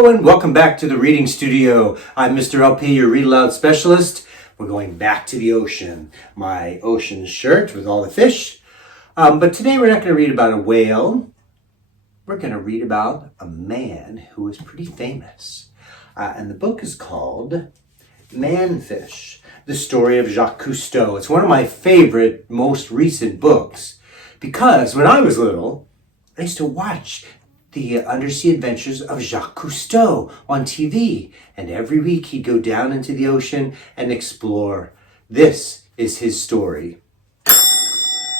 Hello and welcome back to the reading studio. I'm Mr. LP, your read aloud specialist. We're going back to the ocean. My ocean shirt with all the fish. But today we're not going to read about a whale. We're going to read about a man who is pretty famous. And the book is called Manfish, the Story of Jacques Cousteau. It's one of my favorite, most recent books because when I was little, I used to watch the undersea adventures of Jacques Cousteau on TV. And every week he'd go down into the ocean and explore. This is his story.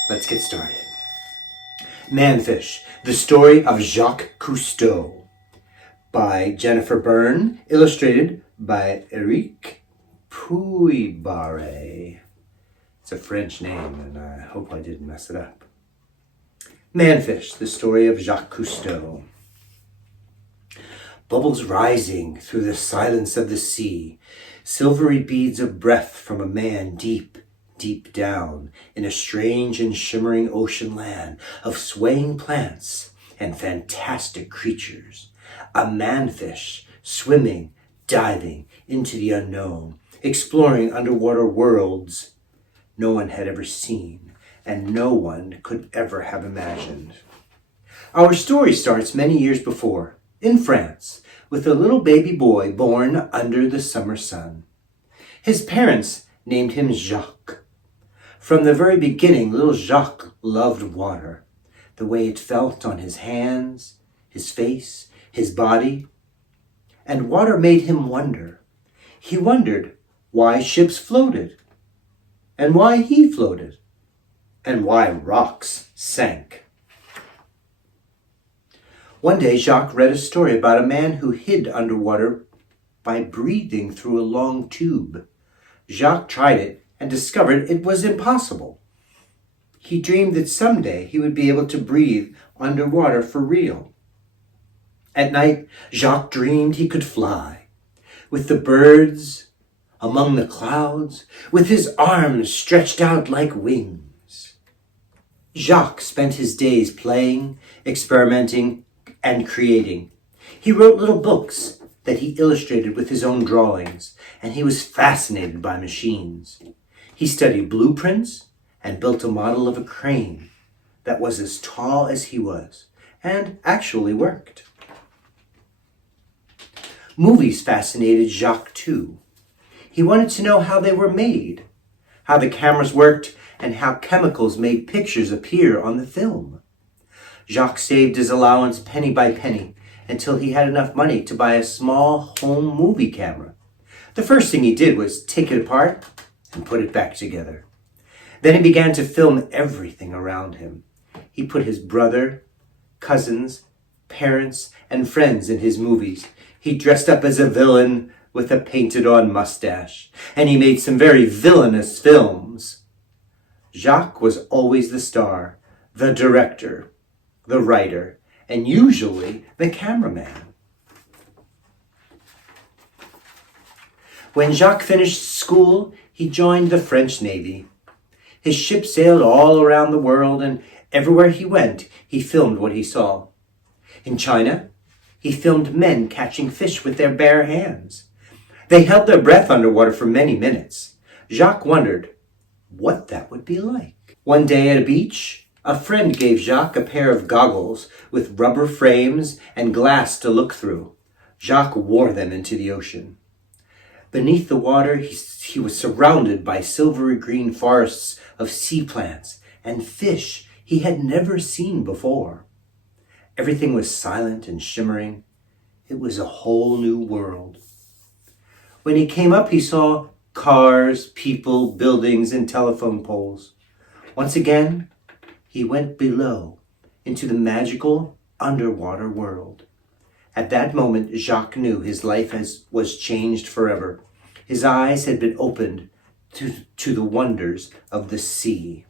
Let's get started. Manfish, the Story of Jacques Cousteau, by Jennifer Berne, illustrated by Eric Puybaret. It's a French name, and I hope I didn't mess it up. Manfish, the Story of Jacques Cousteau. Bubbles rising through the silence of the sea, silvery beads of breath from a man deep, deep down in a strange and shimmering ocean land of swaying plants and fantastic creatures. A manfish swimming, diving into the unknown, exploring underwater worlds no one had ever seen and no one could ever have imagined. Our story starts many years before, in France, with a little baby boy born under the summer sun. His parents named him Jacques. From the very beginning, little Jacques loved water, the way it felt on his hands, his face, his body. And water made him wonder. He wondered why ships floated, and why he floated, and why rocks sank. One day, Jacques read a story about a man who hid underwater by breathing through a long tube. Jacques tried it and discovered it was impossible. He dreamed that someday he would be able to breathe underwater for real. At night, Jacques dreamed he could fly with the birds among the clouds, with his arms stretched out like wings. Jacques spent his days playing, experimenting, and creating. He wrote little books that he illustrated with his own drawings, and he was fascinated by machines. He studied blueprints and built a model of a crane that was as tall as he was, and actually worked. Movies fascinated Jacques too. He wanted to know how they were made, how the cameras worked, and how chemicals made pictures appear on the film. Jacques saved his allowance penny by penny until he had enough money to buy a small home movie camera. The first thing he did was take it apart and put it back together. Then he began to film everything around him. He put his brother, cousins, parents, and friends in his movies. He dressed up as a villain with a painted-on mustache, and he made some very villainous films. Jacques was always the star, the director, the writer, and usually the cameraman. When Jacques finished school, he joined the French Navy. His ship sailed all around the world, and everywhere he went, he filmed what he saw. In China, he filmed men catching fish with their bare hands. They held their breath underwater for many minutes. Jacques wondered what that would be like. One day at a beach, a friend gave Jacques a pair of goggles with rubber frames and glass to look through. Jacques wore them into the ocean. Beneath the water, he was surrounded by silvery green forests of sea plants and fish he had never seen before. Everything was silent and shimmering. It was a whole new world. When he came up, he saw cars, people, buildings, and telephone poles. Once again, he went below into the magical underwater world. At that moment, Jacques knew his life was changed forever. His eyes had been opened to the wonders of the sea.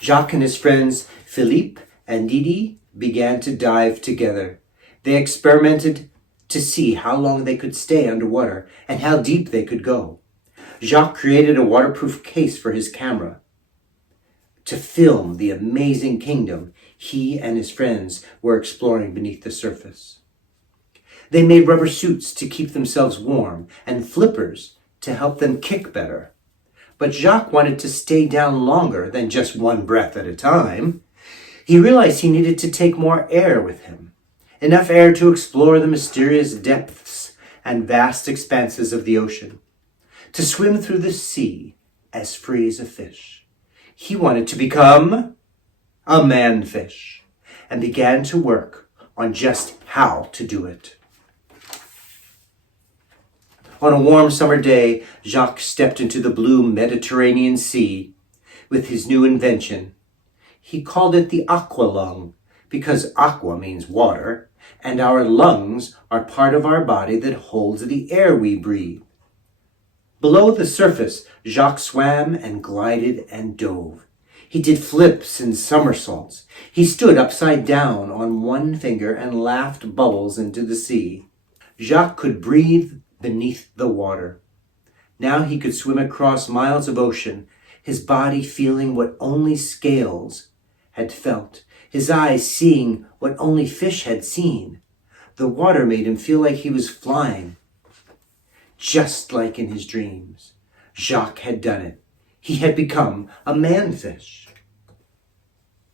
Jacques and his friends Philippe and Didi began to dive together. They experimented to see how long they could stay underwater and how deep they could go. Jacques created a waterproof case for his camera to film the amazing kingdom he and his friends were exploring beneath the surface. They made rubber suits to keep themselves warm and flippers to help them kick better. But Jacques wanted to stay down longer than just one breath at a time. He realized he needed to take more air with him, enough air to explore the mysterious depths and vast expanses of the ocean, to swim through the sea as free as a fish. He wanted to become a manfish and began to work on just how to do it. On a warm summer day, Jacques stepped into the blue Mediterranean Sea with his new invention. He called it the aqua lung because aqua means water, and our lungs are part of our body that holds the air we breathe. Below the surface, Jacques swam and glided and dove. He did flips and somersaults. He stood upside down on one finger and laughed bubbles into the sea. Jacques could breathe beneath the water. Now he could swim across miles of ocean, his body feeling what only scales had felt, his eyes seeing what only fish had seen. The water made him feel like he was flying, just like in his dreams. Jacques had done it. He had become a manfish.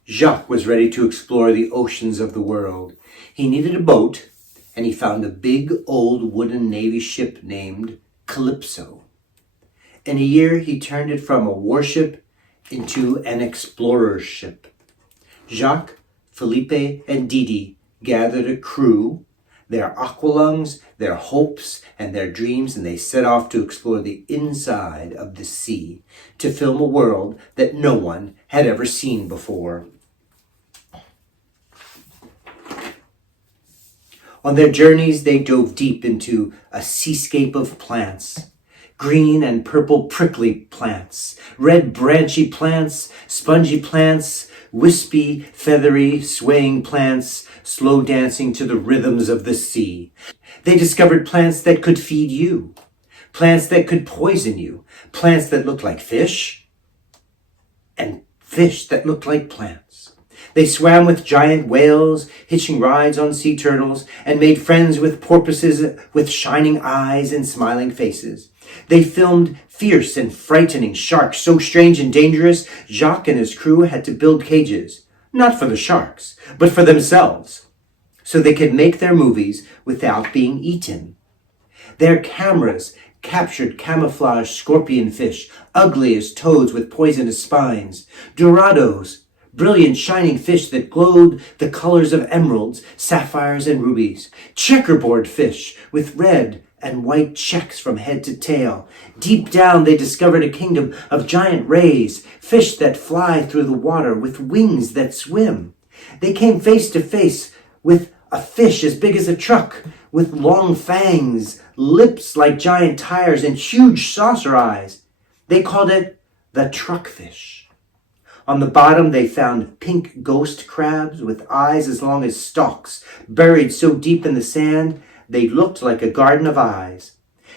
Jacques was ready to explore the oceans of the world. He needed a boat, and he found a big old wooden Navy ship named Calypso. In a year, he turned it from a warship into an explorer's ship. Jacques, Felipe, and Didi gathered a crew, their aqualungs, their hopes, and their dreams, and they set off to explore the inside of the sea, to film a world that no one had ever seen before. On their journeys, they dove deep into a seascape of plants. Green and purple prickly plants, red branchy plants, spongy plants, wispy, feathery, swaying plants, slow dancing to the rhythms of the sea. They discovered plants that could feed you, plants that could poison you, plants that looked like fish, and fish that looked like plants. They swam with giant whales, hitching rides on sea turtles, and made friends with porpoises with shining eyes and smiling faces. They filmed fierce and frightening sharks so strange and dangerous, Jacques and his crew had to build cages, not for the sharks, but for themselves, so they could make their movies without being eaten. Their cameras captured camouflage scorpion fish, ugly as toads with poisonous spines, dorados, brilliant shining fish that glowed the colors of emeralds, sapphires, and rubies, checkerboard fish with red and white checks from head to tail. Deep down they discovered a kingdom of giant rays, fish that fly through the water with wings that swim. They came face to face with a fish as big as a truck, with long fangs, lips like giant tires, and huge saucer eyes. They called it the truckfish. On the bottom they found pink ghost crabs with eyes as long as stalks, buried so deep in the sand they looked like a garden of eyes.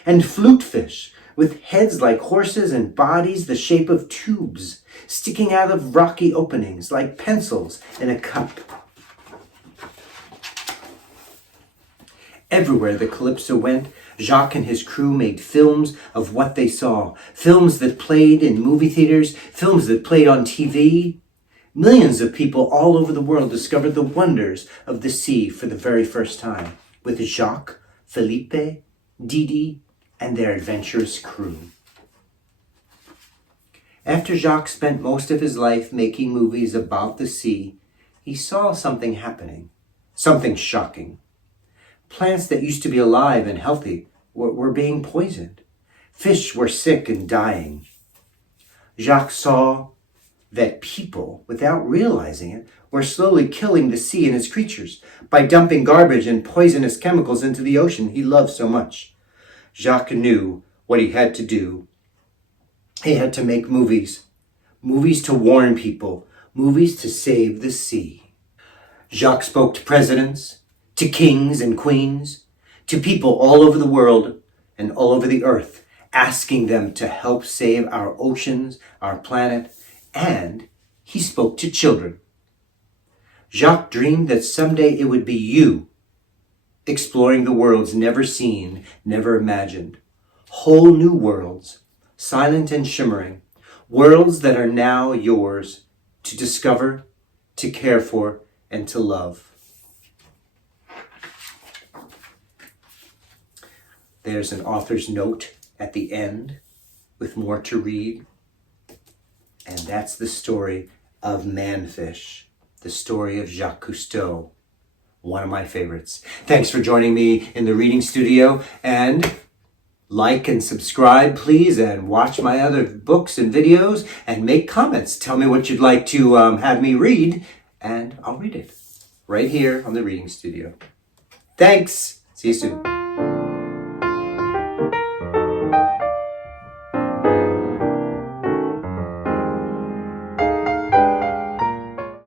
And flute fish with heads like horses and bodies the shape of tubes, sticking out of rocky openings like pencils in a cup. Everywhere the Calypso went, Jacques and his crew made films of what they saw, films that played in movie theaters, films that played on TV. Millions of people all over the world discovered the wonders of the sea for the very first time, with Jacques, Felipe, Didi, and their adventurous crew. After Jacques spent most of his life making movies about the sea, he saw something happening, something shocking. Plants that used to be alive and healthy were being poisoned. Fish were sick and dying. Jacques saw that people, without realizing it, were slowly killing the sea and its creatures by dumping garbage and poisonous chemicals into the ocean he loved so much. Jacques knew what he had to do. He had to make movies to warn people, movies to save the sea. Jacques spoke to presidents, to kings and queens, to people all over the world and all over the earth, asking them to help save our oceans, our planet, and he spoke to children. Jacques dreamed that someday it would be you exploring the worlds never seen, never imagined. Whole new worlds, silent and shimmering, worlds that are now yours to discover, to care for, and to love. There's an author's note at the end with more to read. And that's the story of Manfish, the story of Jacques Cousteau, one of my favorites. Thanks for joining me in the reading studio, and like and subscribe, please, and watch my other books and videos, and make comments. Tell me what you'd like to have me read, and I'll read it right here on the reading studio. Thanks. See you soon.